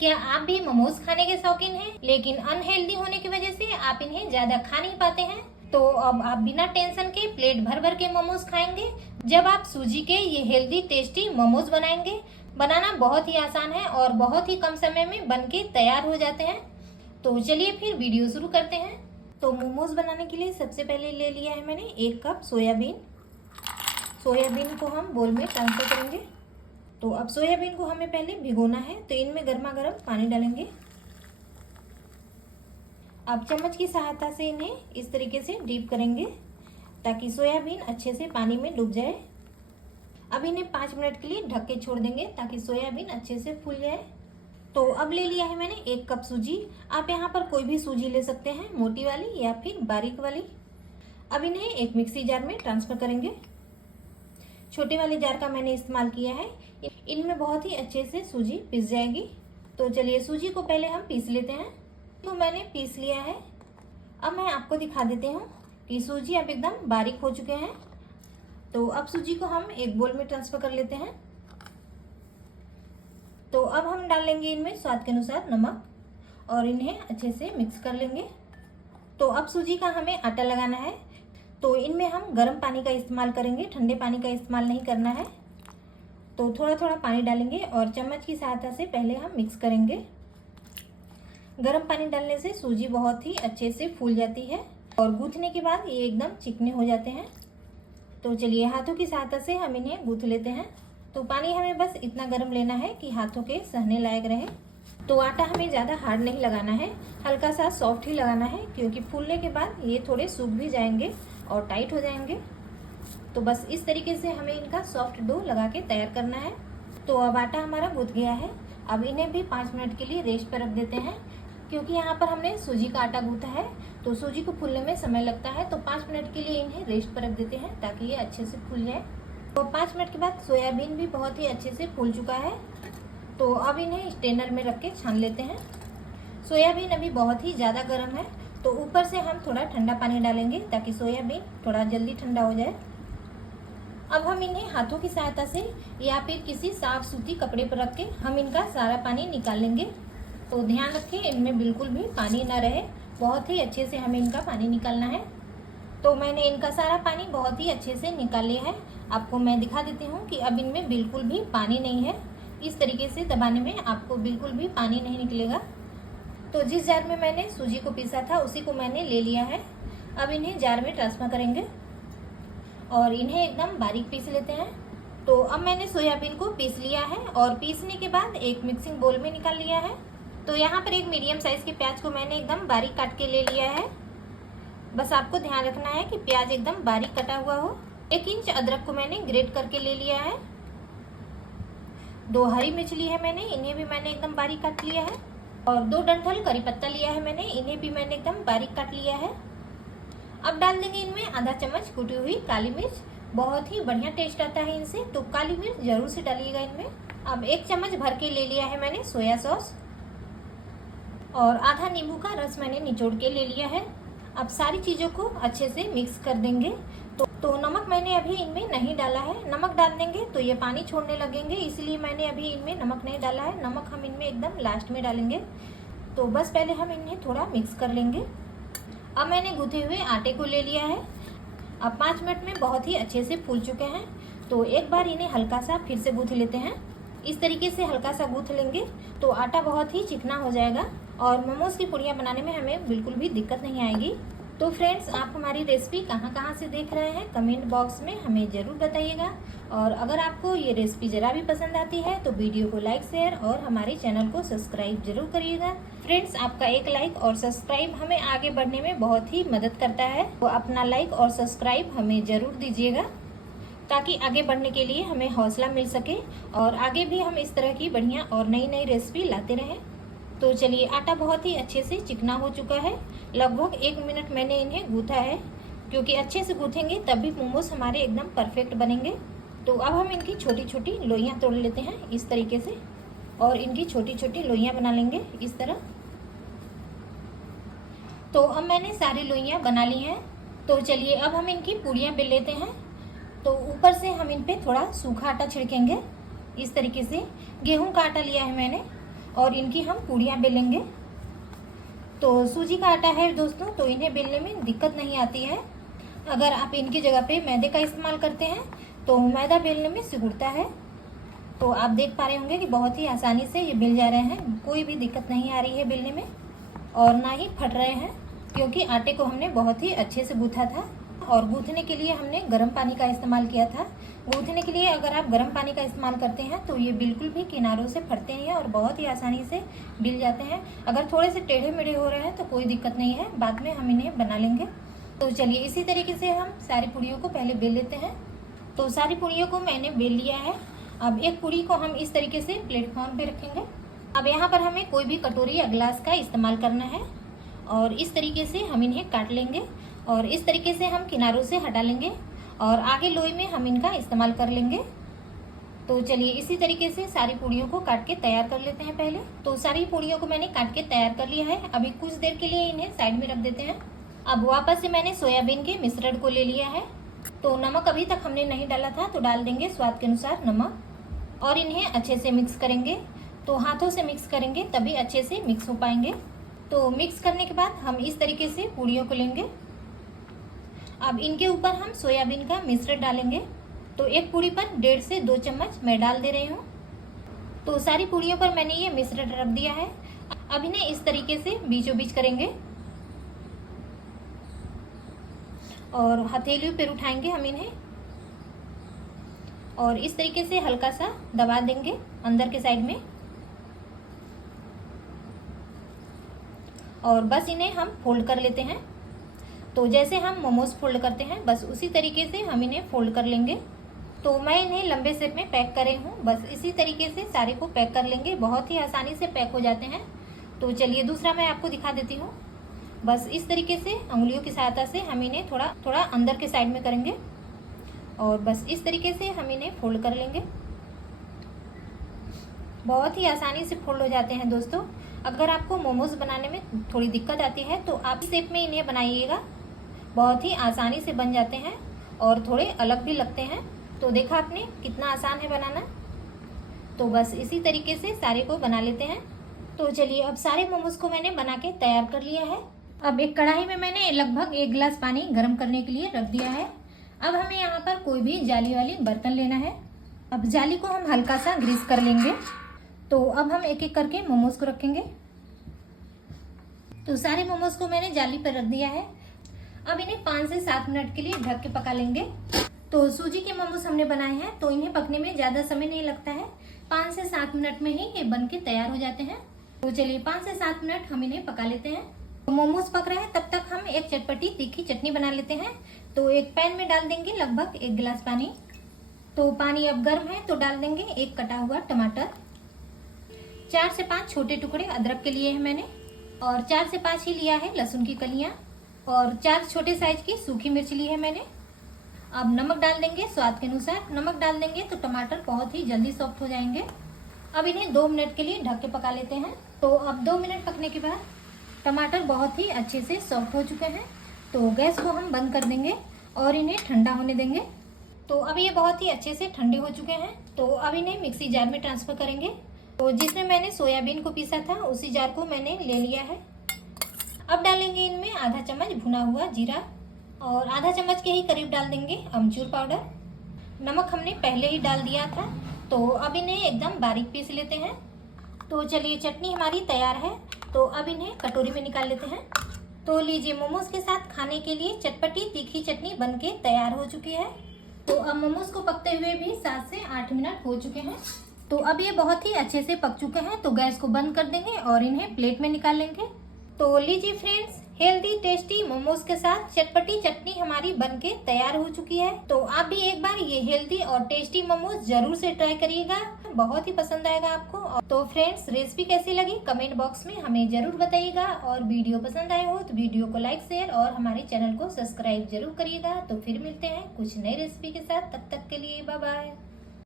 क्या आप भी मोमोज खाने के शौकीन हैं, लेकिन अनहेल्दी होने की वजह से आप इन्हें ज्यादा खा नहीं पाते हैं? तो अब आप बिना टेंशन के प्लेट भर भर के मोमोज खाएंगे जब आप सूजी के ये हेल्दी टेस्टी मोमोज बनाएंगे। बनाना बहुत ही आसान है और बहुत ही कम समय में बन के तैयार हो जाते हैं। तो चलिए फिर वीडियो शुरू करते हैं। तो मोमोज बनाने के लिए सबसे पहले ले लिया है मैंने 1 कप सोयाबीन। सोयाबीन को हम बोल में ट्रांसफर करेंगे। तो अब सोयाबीन को हमें पहले भिगोना है, तो इनमें गर्मा गर्म पानी डालेंगे। अब चम्मच की सहायता से इन्हें इस तरीके से डीप करेंगे ताकि सोयाबीन अच्छे से पानी में डूब जाए। अब इन्हें 5 मिनट के लिए ढक के छोड़ देंगे ताकि सोयाबीन अच्छे से फूल जाए। तो अब ले लिया है मैंने 1 कप सूजी। आप यहाँ पर कोई भी सूजी ले सकते हैं, मोटी वाली या फिर बारीक वाली। अब इन्हें एक मिक्सी जार में ट्रांसफर करेंगे। छोटे वाले जार का मैंने इस्तेमाल किया है, इनमें बहुत ही अच्छे से सूजी पिस जाएगी। तो चलिए सूजी को पहले हम पीस लेते हैं। तो मैंने पीस लिया है। अब मैं आपको दिखा देती हूँ कि सूजी अब एकदम बारीक हो चुके हैं। तो अब सूजी को हम एक बोल में ट्रांसफर कर लेते हैं। तो अब हम डाल लेंगे इनमें स्वाद के अनुसार नमक और इन्हें अच्छे से मिक्स कर लेंगे। तो अब सूजी का हमें आटा लगाना है, तो इनमें हम गर्म पानी का इस्तेमाल करेंगे, ठंडे पानी का इस्तेमाल नहीं करना है। तो थोड़ा थोड़ा पानी डालेंगे और चम्मच की सहायता से पहले हम मिक्स करेंगे। गर्म पानी डालने से सूजी बहुत ही अच्छे से फूल जाती है और गूंथने के बाद ये एकदम चिकने हो जाते हैं। तो चलिए हाथों की सहायता से हम इन्हें गूंथ लेते हैं। तो पानी हमें बस इतना गर्म लेना है कि हाथों के सहने लायक रहे। तो आटा हमें ज़्यादा हार्ड नहीं लगाना है, हल्का सा सॉफ्ट ही लगाना है, क्योंकि फूलने के बाद ये थोड़े सूख भी जाएंगे और टाइट हो जाएंगे। तो बस इस तरीके से हमें इनका सॉफ्ट डो लगा के तैयार करना है। तो अब आटा हमारा गूंथ गया है। अब इन्हें भी 5 मिनट के लिए रेस्ट पर रख देते हैं, क्योंकि यहाँ पर हमने सूजी का आटा गूंथा है तो सूजी को फूलने में समय लगता है। तो 5 मिनट के लिए इन्हें रेस्ट पर रख देते हैं ताकि ये अच्छे से फूल जाए। तो 5 मिनट के बाद सोयाबीन भी बहुत ही अच्छे से फूल चुका है। तो अब इन्हें स्ट्रेनर में रख के छान लेते हैं। सोयाबीन अभी बहुत ही ज़्यादा गर्म है, तो ऊपर से हम थोड़ा ठंडा पानी डालेंगे ताकि सोयाबीन थोड़ा जल्दी ठंडा हो जाए। अब हम इन्हें हाथों की सहायता से या फिर किसी साफ सूती कपड़े पर रख के हम इनका सारा पानी निकाल लेंगे। तो ध्यान रखें इनमें बिल्कुल भी पानी ना रहे, बहुत ही अच्छे से हमें इनका पानी निकालना है। तो मैंने इनका सारा पानी बहुत ही अच्छे से निकाल लिया है। आपको मैं दिखा देती हूँ कि अब इनमें बिल्कुल भी पानी नहीं है। इस तरीके से दबाने में आपको बिल्कुल भी पानी नहीं निकलेगा। तो जिस जार में मैंने सूजी को पीसा था उसी को मैंने ले लिया है। अब इन्हें जार में ट्रांसफर करेंगे और इन्हें एकदम बारीक पीस लेते हैं। तो अब मैंने सोयाबीन को पीस लिया है और पीसने के बाद एक मिक्सिंग बोल में निकाल लिया है। तो यहाँ पर एक मीडियम साइज के प्याज को मैंने एकदम बारीक काट के ले लिया है। बस आपको ध्यान रखना है कि प्याज एकदम बारीक कटा हुआ हो। 1 इंच अदरक को मैंने ग्रेट करके ले लिया है। 2 हरी मिर्च ली है मैंने, इन्हें भी मैंने एकदम बारीक काट लिया है। और 2 डंठल करी पत्ता लिया है मैंने, इन्हें भी मैंने एकदम बारीक काट लिया है। अब डाल देंगे इनमें आधा चम्मच कुटी हुई काली मिर्च। बहुत ही बढ़िया टेस्ट आता है इनसे, तो काली मिर्च जरूर से डालिएगा इनमें। अब 1 चम्मच भर के ले लिया है मैंने सोया सॉस और आधा नींबू का रस मैंने निचोड़ के ले लिया है। अब सारी चीज़ों को अच्छे से मिक्स कर देंगे। तो नमक मैंने अभी इनमें नहीं डाला है। नमक डाल देंगे तो ये पानी छोड़ने लगेंगे, इसलिए मैंने अभी इनमें नमक नहीं डाला है। नमक हम इनमें एकदम लास्ट में डालेंगे। तो बस पहले हम इन्हें थोड़ा मिक्स कर लेंगे। अब मैंने गूंथे हुए आटे को ले लिया है। अब 5 मिनट में बहुत ही अच्छे से फूल चुके हैं। तो एक बार इन्हें हल्का सा फिर से गूंथ लेते हैं। इस तरीके से हल्का सा गूंथ लेंगे तो आटा बहुत ही चिकना हो जाएगा और मोमोज की पुड़ियाँ बनाने में हमें बिल्कुल भी दिक्कत नहीं आएगी। तो फ्रेंड्स, आप हमारी रेसिपी कहाँ कहाँ से देख रहे हैं कमेंट बॉक्स में हमें ज़रूर बताइएगा। और अगर आपको ये रेसिपी ज़रा भी पसंद आती है तो वीडियो को लाइक शेयर और हमारे चैनल को सब्सक्राइब जरूर करिएगा। फ्रेंड्स, आपका एक लाइक और सब्सक्राइब हमें आगे बढ़ने में बहुत ही मदद करता है। तो अपना लाइक और सब्सक्राइब हमें ज़रूर दीजिएगा ताकि आगे बढ़ने के लिए हमें हौसला मिल सके और आगे भी हम इस तरह की बढ़िया और नई नई रेसिपी लाते रहें। तो चलिए आटा बहुत ही अच्छे से चिकना हो चुका है। लगभग 1 मिनट मैंने इन्हें गूंथा है, क्योंकि अच्छे से गूंथेंगे तभी मोमोज हमारे एकदम परफेक्ट बनेंगे। तो अब हम इनकी छोटी छोटी लोइयाँ तोड़ लेते हैं इस तरीके से और इनकी छोटी छोटी लोइयाँ बना लेंगे इस तरह। तो अब मैंने सारी लोइयाँ बना ली हैं। तो चलिए अब हम इनकी पूड़ियाँ बेल लेते हैं। तो ऊपर से हम इन पे थोड़ा सूखा आटा छिड़केंगे इस तरीके से। गेहूं का आटा लिया है मैंने और इनकी हम पूड़ियाँ बेलेंगे। तो सूजी का आटा है दोस्तों, तो इन्हें बेलने में दिक्कत नहीं आती है। अगर आप इनकी जगह पे मैदे का इस्तेमाल करते हैं तो मैदा बेलने में सिकुड़ता है। तो आप देख पा रहे होंगे कि बहुत ही आसानी से ये बेल जा रहे हैं, कोई भी दिक्कत नहीं आ रही है बेलने में और ना ही फट रहे हैं, क्योंकि आटे को हमने बहुत ही अच्छे से गूँथा था। और गूँथने के लिए हमने गर्म पानी का इस्तेमाल किया था। गूँथने के लिए अगर आप गर्म पानी का इस्तेमाल करते हैं तो ये बिल्कुल भी किनारों से फटते हैं और बहुत ही आसानी से बिल जाते हैं। अगर थोड़े से टेढ़े मेढ़े हो रहे हैं तो कोई दिक्कत नहीं है, बाद में हम इन्हें बना लेंगे। तो चलिए इसी तरीके से हम सारी पूड़ियों को पहले बेल लेते हैं। तो सारी पूड़ियों को मैंने बेल लिया है। अब एक पूड़ी को हम इस तरीके से प्लेटफॉर्म पे रखेंगे। अब यहाँ पर हमें कोई भी कटोरी या गिलास का इस्तेमाल करना है और इस तरीके से हम इन्हें काट लेंगे और इस तरीके से हम किनारों से हटा लेंगे और आगे लोई में हम इनका इस्तेमाल कर लेंगे। तो चलिए इसी तरीके से सारी पूड़ियों को काट के तैयार कर लेते हैं पहले। तो सारी पूड़ियों को मैंने काट के तैयार कर लिया है। अभी कुछ देर के लिए इन्हें साइड में रख देते हैं। अब वापस से मैंने सोयाबीन के मिश्रण को ले लिया है। तो नमक अभी तक हमने नहीं डाला था, तो डाल देंगे स्वाद के अनुसार नमक और इन्हें अच्छे से मिक्स करेंगे। तो हाथों से मिक्स करेंगे तभी अच्छे से मिक्स हो पाएंगे। तो मिक्स करने के बाद हम इस तरीके से पूड़ियों को लेंगे। अब इनके ऊपर हम सोयाबीन का मिश्रण डालेंगे। तो एक पूड़ी पर 1.5 से 2 चम्मच मैं डाल दे रही हूँ। तो सारी पूड़ियों पर मैंने ये मिश्रण रख दिया है। अब इन्हें इस तरीके से बीचों बीच करेंगे और हथेलियों पर उठाएंगे हम इन्हें और इस तरीके से हल्का सा दबा देंगे अंदर के साइड में और बस इन्हें हम फोल्ड कर लेते हैं। तो जैसे हम मोमोज फोल्ड करते हैं बस उसी तरीके से हम इन्हें फोल्ड कर लेंगे। तो मैं इन्हें लंबे शेप में पैक कर रही हूँ, बस इसी तरीके से सारे को पैक कर लेंगे। बहुत ही आसानी से पैक हो जाते हैं। तो चलिए दूसरा मैं आपको दिखा देती हूँ। बस इस तरीके से उंगलियों की सहायता से हम इन्हें थोड़ा थोड़ा अंदर के साइड में करेंगे और बस इस तरीके से हम इन्हें फोल्ड कर लेंगे। बहुत ही आसानी से फोल्ड हो जाते हैं दोस्तों। अगर आपको मोमोज बनाने में थोड़ी दिक्कत आती है तो आप इस शेप में इन्हें बनाइएगा, बहुत ही आसानी से बन जाते हैं और थोड़े अलग भी लगते हैं। तो देखा आपने कितना आसान है बनाना। तो बस इसी तरीके से सारे को बना लेते हैं। तो चलिए अब सारे मोमोज को मैंने बना के तैयार कर लिया है। अब एक कढ़ाई में मैंने लगभग 1 गिलास पानी गर्म करने के लिए रख दिया है। अब हमें यहाँ पर कोई भी जाली वाली बर्तन लेना है। अब जाली को हम हल्का सा ग्रीस कर लेंगे। तो अब हम एक एक करके मोमोज को रखेंगे। तो सारे मोमोज को मैंने जाली पर रख दिया है। अब इन्हें 5 से 7 मिनट के लिए ढक के पका लेंगे। तो सूजी के मोमोज हमने बनाए हैं तो इन्हें पकने में ज़्यादा समय नहीं लगता है, 5 से 7 मिनट में ही ये बन के तैयार हो जाते हैं। तो चलिए 5 से 7 मिनट हम इन्हें पका लेते हैं। तो मोमोज पक रहे हैं तब तक हम एक चटपटी तीखी चटनी बना लेते हैं। तो एक पैन में डाल देंगे लगभग 1 गिलास पानी। तो पानी अब गर्म है तो डाल देंगे एक कटा हुआ टमाटर, 4 से 5 छोटे टुकड़े अदरक के लिए है मैंने और 4 से 5 ही लिया है लहसुन की कलियां और 4 छोटे साइज की सूखी मिर्च ली है मैंने। अब नमक डाल देंगे स्वाद के अनुसार। नमक डाल देंगे तो टमाटर बहुत ही जल्दी सॉफ्ट हो जाएंगे। अब इन्हें 2 मिनट के लिए ढक के पका लेते हैं। तो अब 2 मिनट पकने के बाद टमाटर बहुत ही अच्छे से सॉफ्ट हो चुके हैं। तो गैस को हम बंद कर देंगे और इन्हें ठंडा होने देंगे। तो अब ये बहुत ही अच्छे से ठंडे हो चुके हैं। तो अब इन्हें मिक्सी जार में ट्रांसफर करेंगे। तो जिसमें मैंने सोयाबीन को पीसा था उसी जार को मैंने ले लिया है। अब डालेंगे इनमें आधा चम्मच भुना हुआ जीरा और आधा चम्मच के ही करीब डाल देंगे अमचूर पाउडर। नमक हमने पहले ही डाल दिया था। तो अब इन्हें एकदम बारीक पीस लेते हैं। तो चलिए चटनी हमारी तैयार है। तो अब इन्हें कटोरी में निकाल लेते हैं। तो लीजिए मोमोज के साथ खाने के लिए चटपटी तीखी चटनी बनके तैयार हो चुकी है। तो अब मोमोज को पकते हुए भी 7 से 8 मिनट हो चुके हैं। तो अब ये बहुत ही अच्छे से पक चुके हैं। तो गैस को बंद कर देंगे और इन्हें प्लेट में निकाल लेंगे। तो लीजिए फ्रेंड्स, हेल्दी टेस्टी मोमोज के साथ चटपटी चटनी हमारी बनके तैयार हो चुकी है। तो आप भी एक बार ये हेल्दी और टेस्टी मोमोज जरूर से ट्राई करिएगा, बहुत ही पसंद आएगा आपको। तो फ्रेंड्स, रेसिपी कैसी लगी कमेंट बॉक्स में हमें जरूर बताइएगा और वीडियो पसंद आए हो तो वीडियो को लाइक शेयर और हमारे चैनल को सब्सक्राइब जरूर करिएगा। तो फिर मिलते हैं कुछ नई रेसिपी के साथ, तब तक के लिए बाय बाय।